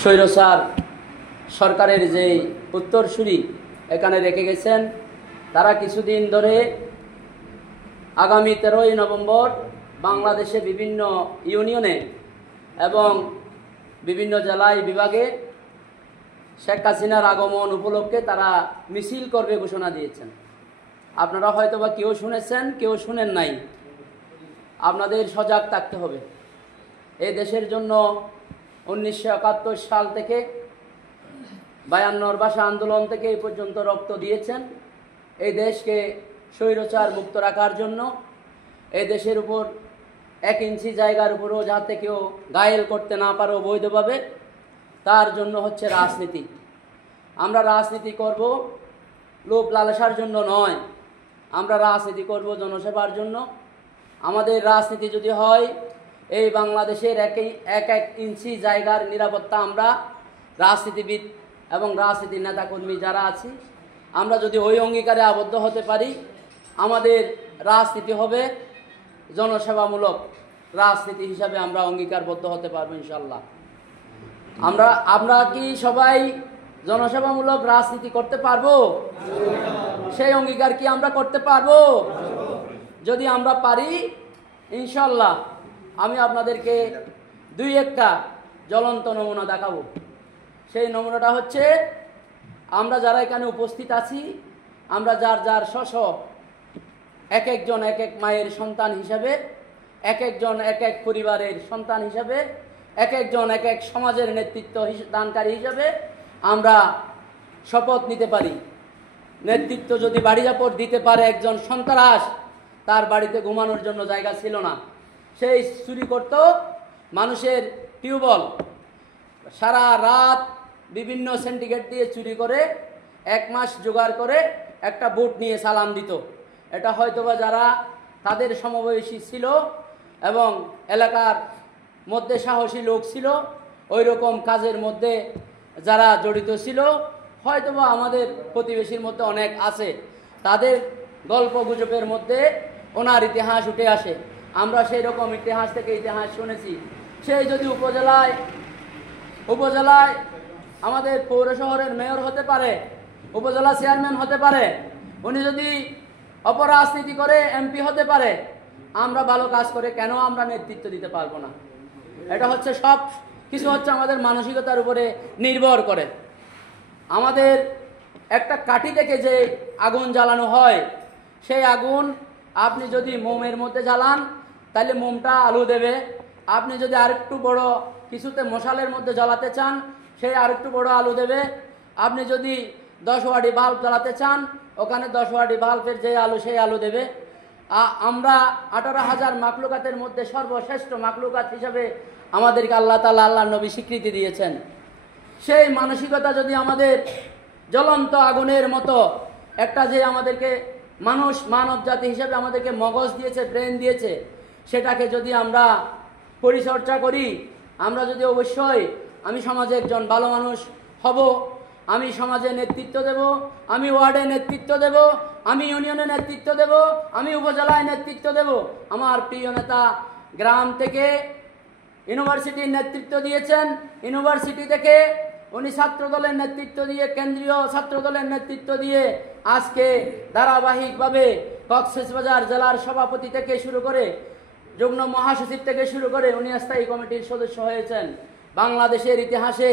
স্বৈরাচার সরকারের যে উত্তরসূরি এখানে রেখে গেছেন, তারা কিছুদিন ধরে আগামী 13ই নভেম্বর বাংলাদেশে বিভিন্ন ইউনিয়নে এবং বিভিন্ন জেলায় বিভাগে শেখ হাসিনার আগমন উপলক্ষে তারা মিছিল করবে ঘোষণা দিয়েছেন। আপনারা হয়তোবা কেউ শুনেছেন, কেউ শুনেন নাই। আপনাদের সজাগ থাকতে হবে। এই দেশের জন্য 1971 সাল থেকে 52 ভাষা আন্দোলন থেকে এই পর্যন্ত রক্ত দিয়েছেন। এই দেশকে স্বৈরাচার মুক্ত রাখার জন্য, এই দেশের উপর 1 ইঞ্চি জায়গার উপরও যাতে কেউ গায়েল করতে না পারে অবৈধভাবে, তার জন্য হচ্ছে রাজনীতি। আমরা রাজনীতি করব লোভ লালসার জন্য নয়, আমরা রাজনীতি করব জনসেবার জন্য। আমাদের রাজনীতি যদি হয় এই বাংলাদেশের 1 ইঞ্চি জায়গার নিরাপত্তা, আমরা রাজনীতিবিদ এবং রাজনীতির নেতাকর্মী যারা আছি, আমরা যদি ওই অঙ্গীকারে আবদ্ধ হতে পারি, আমাদের রাজনীতি হবে জনসেবামূলক রাজনীতি হিসাবে আমরা অঙ্গীকারবদ্ধ হতে পারবো ইনশাল্লাহ। আমরা কি সবাই জনসেবামূলক রাজনীতি করতে পারবো? সেই অঙ্গীকার কি আমরা করতে পারবো? যদি আমরা পারি ইনশাল্লাহ, আমি আপনাদেরকে 2-1টা জ্বলন্ত নমুনা দেখাবো। সেই নমুনাটা হচ্ছে, আমরা যারা এখানে উপস্থিত আছি, আমরা যার যার স্ব এক একজন এক এক মায়ের সন্তান হিসাবে, এক একজন এক এক পরিবারের সন্তান হিসাবে, এক একজন এক এক সমাজের নেতৃত্ব দানকারী হিসাবে আমরা শপথ নিতে পারি। নেতৃত্ব যদি বাড়িজাপট দিতে পারে একজন সন্ত্রাস, তার বাড়িতে ঘুমানোর জন্য জায়গা ছিল না, সেই চুরি করত মানুষের টিউবওয়েল, সারা রাত বিভিন্ন সিন্ডিকেট দিয়ে চুরি করে 1 মাস জোগাড় করে একটা বুট নিয়ে সালাম দিত। এটা হয়তোবা যারা তাদের সমবয়সী ছিল এবং এলাকার মধ্যে সাহসী লোক ছিল, ওই রকম কাজের মধ্যে যারা জড়িত ছিল, হয়তোবা আমাদের প্রতিবেশীর মধ্যে অনেক আছে, তাদের গল্প গুজবের মধ্যে ওনার ইতিহাস উঠে আসে। আমরা সেই রকম ইতিহাস থেকে ইতিহাস শুনেছি। সেই যদি উপজেলায় আমাদের পৌর শহরের মেয়র হতে পারে, উপজেলা চেয়ারম্যান হতে পারে, উনি যদি অপরাজনীতি করে এমপি হতে পারে, আমরা ভালো কাজ করে কেন আমরা নেতৃত্ব দিতে পারবো না? এটা হচ্ছে সব কিছু হচ্ছে আমাদের মানসিকতার উপরে নির্ভর করে। আমাদের একটা কাঠি থেকে যে আগুন জ্বালানো হয়, সেই আগুন আপনি যদি মোমের মধ্যে জ্বালান তাহলে মোমটা আলো দেবে। আপনি যদি আরেকটু বড় কিছুতে মশালের মধ্যে জ্বালাতে চান, সেই আরেকটু বড় আলো দেবে। আপনি যদি 10 ওয়াটি বাল্ব জ্বালাতে চান, ওখানে 10 ওয়াটি বাল্বের যে আলো সেই আলো দেবে। আমরা 18,000 মাখলুকাতের মধ্যে সর্বশ্রেষ্ঠ মাখলুকাত হিসাবে আমাদেরকে আল্লাহ তাআলা, আল্লাহর নবী স্বীকৃতি দিয়েছেন। সেই মানসিকতা যদি আমাদের জ্বলন্ত আগুনের মতো একটা, যে আমাদেরকে মানব জাতি হিসাবে আমাদেরকে মগজ দিয়েছে, ব্রেন দিয়েছে, সেটাকে যদি আমরা পরিচর্যা করি, আমরা যদি অবশ্যই, আমি সমাজে একজন ভালো মানুষ হব, আমি সমাজে নেতৃত্ব দেব, আমি ওয়ার্ডে নেতৃত্ব দেব, আমি ইউনিয়নে নেতৃত্ব দেব, আমি উপজেলায় নেতৃত্ব দেব। আমার প্রিয় নেতা গ্রাম থেকে ইউনিভার্সিটির নেতৃত্ব দিয়েছেন, ইউনিভার্সিটি থেকে উনি ছাত্রদলের নেতৃত্ব দিয়ে, কেন্দ্রীয় ছাত্রদলের নেতৃত্ব দিয়ে আজকে ধারাবাহিকভাবে কক্সবাজার জেলার সভাপতি থেকে শুরু করে, যুগ্ম মহাসচিব থেকে শুরু করে উনি স্থায়ী কমিটির সদস্য হয়েছেন। বাংলাদেশের ইতিহাসে,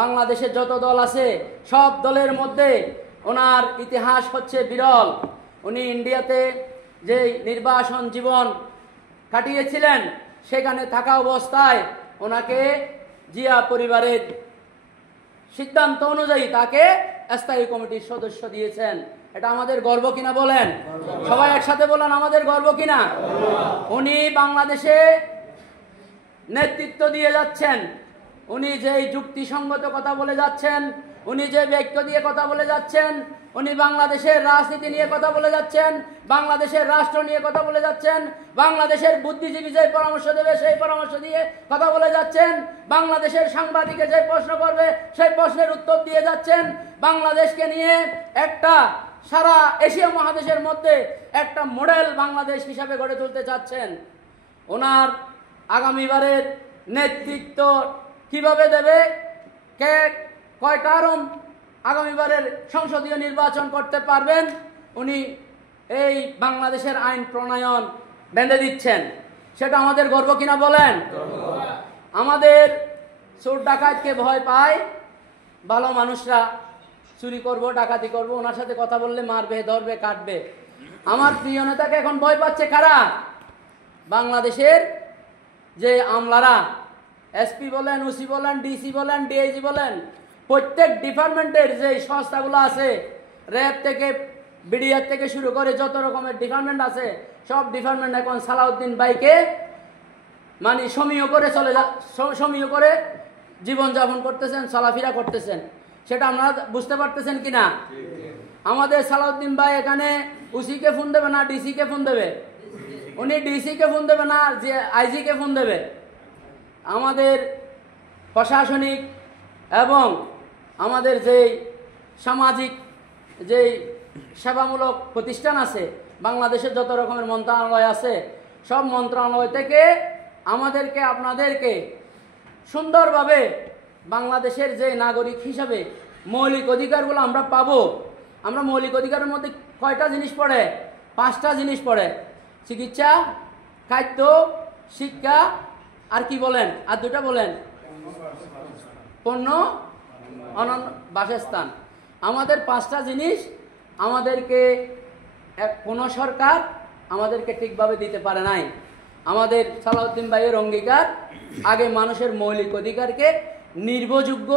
বাংলাদেশে যত দল আছে সব দলের মধ্যে ওনার ইতিহাস হচ্ছে বিরল। উনি ইন্ডিয়াতে যে নির্বাসন জীবন কাটিয়েছিলেন, সেখানে থাকা অবস্থায় ওনাকে জিয়া পরিবারের সিদ্ধান্ত অনুযায়ী তাকে স্থায়ী কমিটির সদস্য দিয়েছেন। এটা আমাদের গর্ব কিনা বলেন? সবাই একসাথে বলেন, আমাদের গর্ব কিনা? উনি বাংলাদেশে নেতৃত্ব দিয়ে যাচ্ছেন, উনি যেই যুক্তিসঙ্গত কথা বলে যাচ্ছেন, উনি যে ব্যক্তি দিয়ে কথা বলে যাচ্ছেন, উনি বাংলাদেশের রাজনীতি নিয়ে কথা বলে যাচ্ছেন, বাংলাদেশের রাষ্ট্র নিয়ে কথা বলে যাচ্ছেন, বাংলাদেশের বুদ্ধিজীবী যে পরামর্শ দেবে সেই পরামর্শ দিয়ে কথা বলে যাচ্ছেন, বাংলাদেশের সাংবাদিকে যে প্রশ্ন করবে সেই প্রশ্নের উত্তর দিয়ে যাচ্ছেন। বাংলাদেশকে নিয়ে একটা সারা এশিয়া মহাদেশের মধ্যে একটা মডেল বাংলাদেশ হিসাবে গড়ে তুলতে চাচ্ছেন। ওনার আগামীবারের নেতৃত্ব কিভাবে দেবে, কে কয় টার্ম আগামীবারের সংসদীয় নির্বাচন করতে পারবেন, উনি এই বাংলাদেশের আইন প্রণয়ন বেঁধে দিচ্ছেন। সেটা আমাদের গর্ব কিনা বলেন? আমাদের চোর ডাকাতকে ভয় পায়, ভালো মানুষরা চুরি করব, ডাকাতি করব, ওনার সাথে কথা বললে মারবে, ধরবে, কাটবে। আমার প্রিয় নেতাকে এখন ভয় পাচ্ছে কারা? বাংলাদেশের যে আমলারা, এসপি বলেন, ওসি বলেন, ডিসি বলেন, ডিআইজি বলেন, প্রত্যেক ডিপার্টমেন্টের যে সংস্থাগুলো আছে, র্যাব থেকে বিডিআর থেকে শুরু করে যত রকমের ডিপার্টমেন্ট আছে, সব ডিপার্টমেন্ট এখন সালাউদ্দিন ভাইকে মানে সমীহ করে সমীহ করে জীবনযাপন করতেছেন, চলাফেরা করতেছেন। সেটা আপনারা বুঝতে পারতেছেন কিনা? আমাদের সালাউদ্দিন ভাই এখানে ওসিকে ফোন দেবে না ডিসিকে ফোন দেবে, উনি ডিসিকে ফোন দেবে না যে আইজিকে ফোন দেবে। আমাদের প্রশাসনিক এবং আমাদের যেই সামাজিক যেই সেবামূলক প্রতিষ্ঠান আছে, বাংলাদেশের যত রকমের মন্ত্রণালয় আছে, সব মন্ত্রণালয় থেকে আমাদেরকে আপনাদেরকে সুন্দরভাবে বাংলাদেশের যে নাগরিক হিসাবে মৌলিক অধিকারগুলো আমরা পাবো। আমরা মৌলিক অধিকারের মধ্যে কয়টা জিনিস পড়ে? 5টা জিনিস পড়ে। চিকিৎসা, খাদ্য, শিক্ষা, আর কি বলেন? আর 2টা বলেন, পণ্য, বাসস্থান। আমাদের 5টা জিনিস আমাদেরকে কোনো সরকার আমাদেরকে ঠিকভাবে দিতে পারে নাই। আমাদের সালাউদ্দিন ভাইয়ের অঙ্গীকার, আগে মানুষের মৌলিক অধিকারকে নির্ভরযোগ্য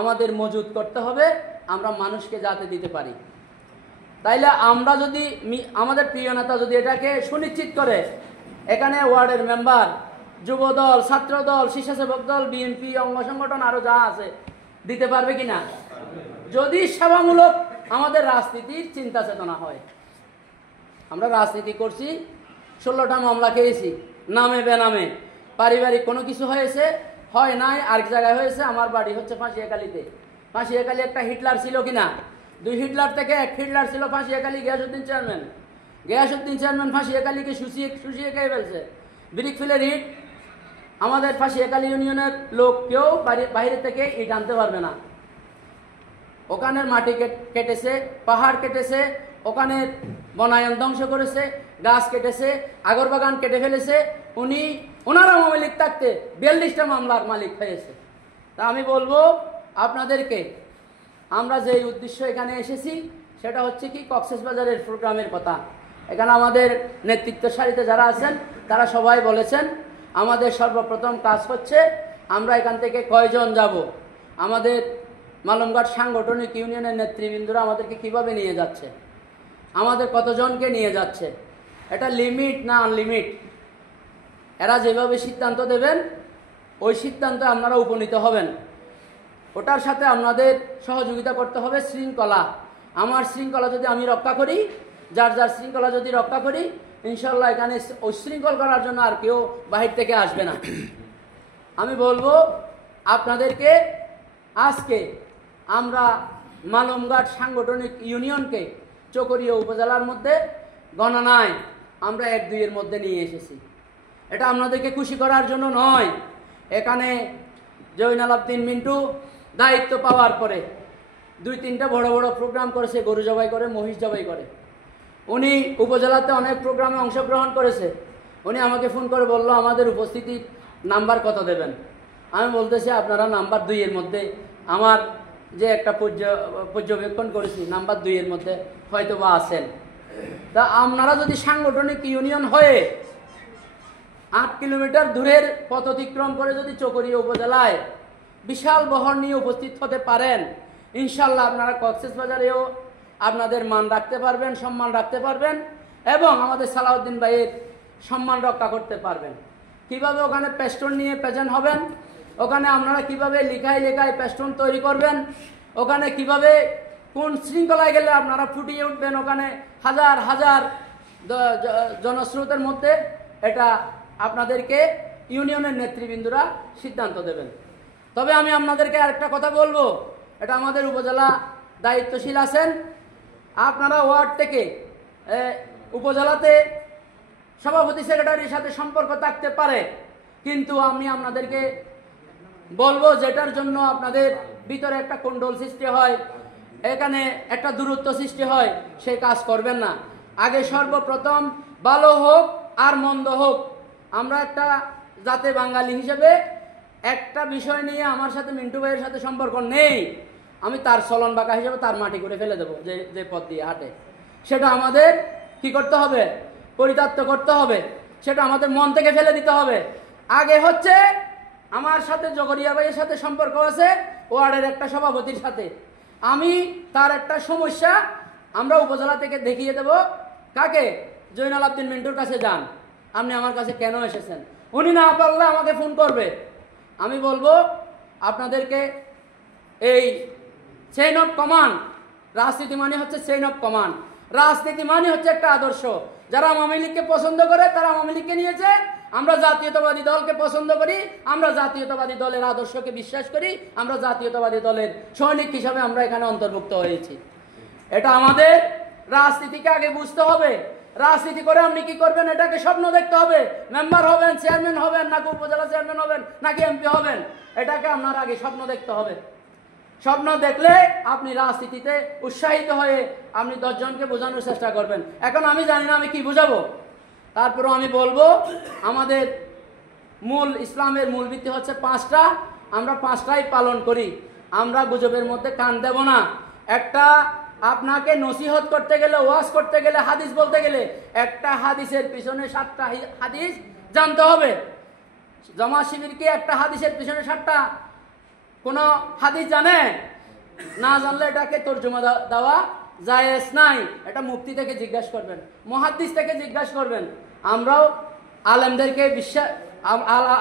আমাদের মজুত করতে হবে, আমরা মানুষকে যাতে দিতে পারি। তাইলে আমরা যদি আমাদের প্রিয় নেতা যদি এটাকে সুনিশ্চিত করে, এখানে ওয়ার্ডের মেম্বার, যুবদল, ছাত্রদল, স্বেচ্ছাসেবক দল, বিএনপি, অঙ্গ সংগঠন আরো যা আছে দিতে পারবে কিনা? যদি সেবামূলক আমাদের রাজনীতির চিন্তা চেতনা হয়। আমরা রাজনীতি করছি, 16টা মামলা খেয়েছি নামে বেনামে, পারিবারিক কোনো কিছু হয়েছে, হয় নাই আরেক জায়গায় হয়েছে। আমার বাড়ি হচ্ছে ফাঁসিয়াখালীতে। ফাঁসিয়াখালী একটা হিটলার ছিল কিনা? 2 হিটলার থেকে 1 হিটলার ছিল ফাঁসিয়াখালী। গিয়াসউদ্দিন চেয়ারম্যান ফাঁসিয়াখালীকে শুষিয়ে খেয়ে ফেলছে। ব্রিকফিলের ইট আমাদের ফাঁসিয়াখালী ইউনিয়নের লোক কেউ বাইরে থেকে ইট আনতে পারবে না। ওখানের মাটি কেটেছে, পাহাড় কেটেছে, ওখানে বনায়ন ধ্বংস করেছে, গাছ কেটেছে, আগরবাগান কেটে ফেলেছে। ওনারা মালিক থাকতে 42টা মামলার মালিক হয়েছে। তা আমি বলবো আপনাদেরকে, আমরা যে উদ্দেশ্য এখানে এসেছি সেটা হচ্ছে কি, কক্সবাজারের প্রোগ্রামের কথা। এখানে আমাদের নেতৃত্ব সারিতে যারা আছেন তারা সবাই বলেছেন, আমাদের সর্বপ্রথম কাজ হচ্ছে আমরা এখান থেকে কয়জন যাব, আমাদের মালুমঘাট সাংগঠনিক ইউনিয়নের নেতৃবৃন্দরা আমাদেরকে কিভাবে নিয়ে যাচ্ছে, আমাদের কতজনকে নিয়ে যাচ্ছে, এটা লিমিট না আনলিমিট। এরা যেভাবে সিদ্ধান্ত দেবেন ওই সিদ্ধান্তে আপনারা উপনীত হবেন। ওটার সাথে আপনাদের সহযোগিতা করতে হবে শৃঙ্খলা। আমার শৃঙ্খলা যদি আমি রক্ষা করি, যার শৃঙ্খলা যদি রক্ষা করি, ইনশাল্লাহ এখানে উশৃঙ্খল করার জন্য আর কেউ বাহির থেকে আসবে না। আমি বলবো আপনাদেরকে, আজকে আমরা মালুমঘাট সাংগঠনিক ইউনিয়নকে চকরিয়া উপজেলার মধ্যে গণনায় আমরা 1-2 মধ্যে নিয়ে এসেছি। এটা আপনাদেরকে খুশি করার জন্য নয়। এখানে জয়নাল আবদিন মিন্টু দায়িত্ব পাওয়ার পরে 2-3টা বড় বড় প্রোগ্রাম করেছে, গরু জবাই করে, মহিষ জবাই করে। উনি উপজেলাতে অনেক প্রোগ্রামে অংশগ্রহণ করেছে। উনি আমাকে ফোন করে বলল, আমাদের উপস্থিতির নাম্বার কত দেবেন? আমি বলতেছি আপনারা নাম্বার 2 মধ্যে, আমার যে একটা পর্যবেক্ষণ করেছি নাম্বার 2 মধ্যে হয়তো বা আছেন। তা আপনারা যদি সাংগঠনিক ইউনিয়ন হয়ে 8 কিলোমিটার দূরের পথ অতিক্রম করে যদি চকরিয়া উপজেলায় বিশাল বহর নিয়ে উপস্থিত হতে পারেন, ইনশাল্লাহ আপনারা কক্সবাজারেও আপনাদের মান রাখতে পারবেন, সম্মান রাখতে পারবেন এবং আমাদের সালাউদ্দিন ভাইয়ের সম্মান রক্ষা করতে পারবেন। কিভাবে ওখানে পেস্টন নিয়ে প্রেজেন্ট হবেন, ওখানে আপনারা কিভাবে লেখায় পেস্টন তৈরি করবেন, ওখানে কিভাবে কোন শৃঙ্খলায় গেলে আপনারা ফুটিয়ে উঠবেন, ওখানে হাজার হাজার জনস্রোতের মধ্যে, এটা আপনাদেরকে ইউনিয়নের নেতৃবৃন্দরা সিদ্ধান্ত দেবেন। তবে আমি আপনাদেরকে আরেকটা কথা বলবো, এটা আমাদের উপজেলা দায়িত্বশীল আছেন, আপনারা ওয়ার্ড থেকে উপজেলাতে সভাপতি সেক্রেটারির সাথে সম্পর্ক থাকতে পারে, কিন্তু আমি আপনাদেরকে বলবো, যেটার জন্য আপনাদের ভিতরে একটা কোন্ডল সৃষ্টি হয়, এখানে একটা দূরত্ব সৃষ্টি হয়, সেই কাজ করবেন না। আগে সর্বপ্রথম ভালো হোক আর মন্দ হোক, আমরা একটা জাতে বাঙালি হিসেবে একটা বিষয় নিয়ে আমার সাথে মিন্টু ভাইয়ের সাথে সম্পর্ক নেই, আমি তার চলন বাঁকা হিসেবে তার মাটি করে ফেলে দেবো, যে যে পথ দিয়ে হাঁটে, সেটা আমাদের কি করতে হবে? পরিত্যক্ত করতে হবে, সেটা আমাদের মন থেকে ফেলে দিতে হবে। আগে হচ্ছে আমার সাথে জগরিয়া ভাইয়ের সাথে সম্পর্ক আছে ওয়ার্ডের একটা সভাপতির সাথে, আমি তার একটা সমস্যা আমরা উপজেলা থেকে দেখিয়ে দেব। কাকে? জয়নাল আবদিন মিন্টুর কাছে যান, আপনি আমার কাছে কেন এসেছেন? উনি না পারলে আমাকে ফোন করবে, আমি বলবো আপনাদেরকে এই চেইন অফ কমান্ড, রাজনীতি মানে হচ্ছে চেইন অফ কমান্ড, রাজনীতি মানে হচ্ছে একটা আদর্শ। যারা আওয়ামী লীগকে পছন্দ করে তারা আওয়ামী লীগকে নিয়েছে, আমরা জাতীয়তাবাদী দলকে পছন্দ করি, আমরা জাতীয়তাবাদী দলের আদর্শকে বিশ্বাস করি, আমরা জাতীয়তাবাদী দলের সৈনিক হিসাবে আমরা এখানে অন্তর্ভুক্ত হয়েছি। এটা আমাদের রাজনীতিকে আগে বুঝতে হবে। রাজনীতি করে আপনি কি করবেন এটাকে স্বপ্ন দেখতে হবে। মেম্বার হবেন, চেয়ারম্যান হবেন, নাকি উপজেলা চেয়ারম্যান হবেন, নাকি এমপি হবেন, এটাকে আপনার আগে স্বপ্ন দেখতে হবে। স্বপ্ন দেখলে আপনি রাজনীতিতে উৎসাহিত হয়ে আপনি 10 জনকে বোঝানোর চেষ্টা করবেন। এখন আমি জানি না আমি কি বুঝাবো, তারপরেও আমি বলবো আমাদের মূল ইসলামের মূল ভিত্তি হচ্ছে 5টা, আমরা 5টাই পালন করি। আমরা গুজবের মধ্যে কান দেব না। একটা আপনাকে নসিহত করতে গেলে, ওয়াজ করতে গেলে, হাদিস বলতে গেলে একটা হাদিসের পিছনে 7টা হাদিস জানতে হবে। জামাত শিবির কি একটা হাদিসের পিছনে 7টা কোন হাদিস জানে? না জানলে এটাকে তর্জমা দেওয়া জায়েজ নাই। এটা মুফতি থেকে জিজ্ঞাসা করবেন, মুহাদ্দিস থেকে জিজ্ঞাসা করবেন। আমরাও আলেমদেরকে বিশ্বাস,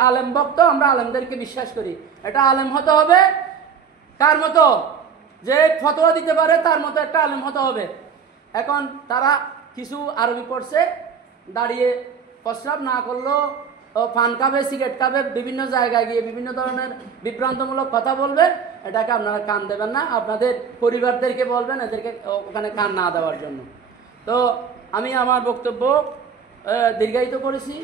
আলেম ভক্ত, আমরা আলেমদেরকে বিশ্বাস করি। এটা আলেম হতে হবে কার মতো? যে ফতোয়া দিতে পারে তার মতো একটা আলেম হতে হবে। এখন তারা কিছু আরবি পড়ছে, দাঁড়িয়ে প্রস্রাব না করলেও পান খাবে, সিগারেট খাবে, বিভিন্ন জায়গায় গিয়ে বিভিন্ন ধরনের বিভ্রান্তমূলক কথা বলবে, এটাকে আপনারা কান দেবেন না। আপনাদের পরিবারদেরকে বলবেন এদেরকে ওখানে কান না দেওয়ার জন্য। তো আমি আমার বক্তব্য দীর্ঘায়িত করেছি।